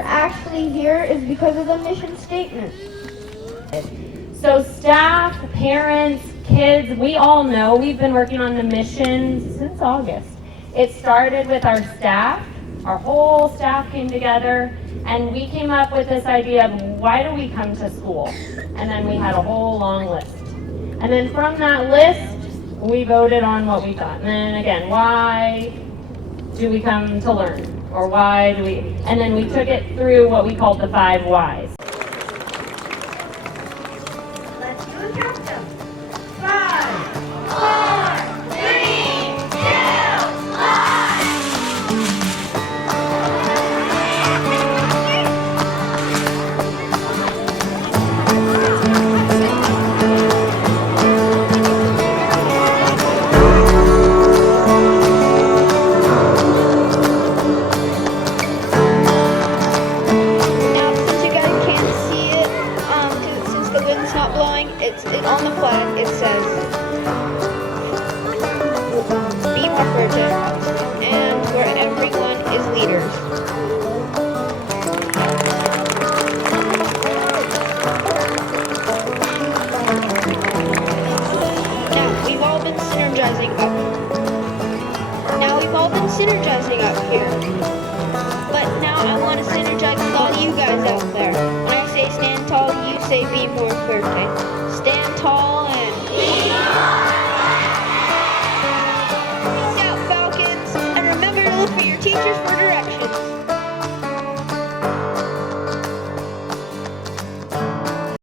we're actually here is because of the mission statement. So staff, parents, kids, we all know we've been working on the mission since August. It started with our staff. Our whole staff came together and we came up with this idea of why do we come to school? And then we had a whole long list. And then from that list, we voted on what we thought. And then again, why do we come to learn? Or why do we, and then we took it through what we called the 5 whys. Let's do a countdown. 5, 4, 3, 2, 1. On the flag it says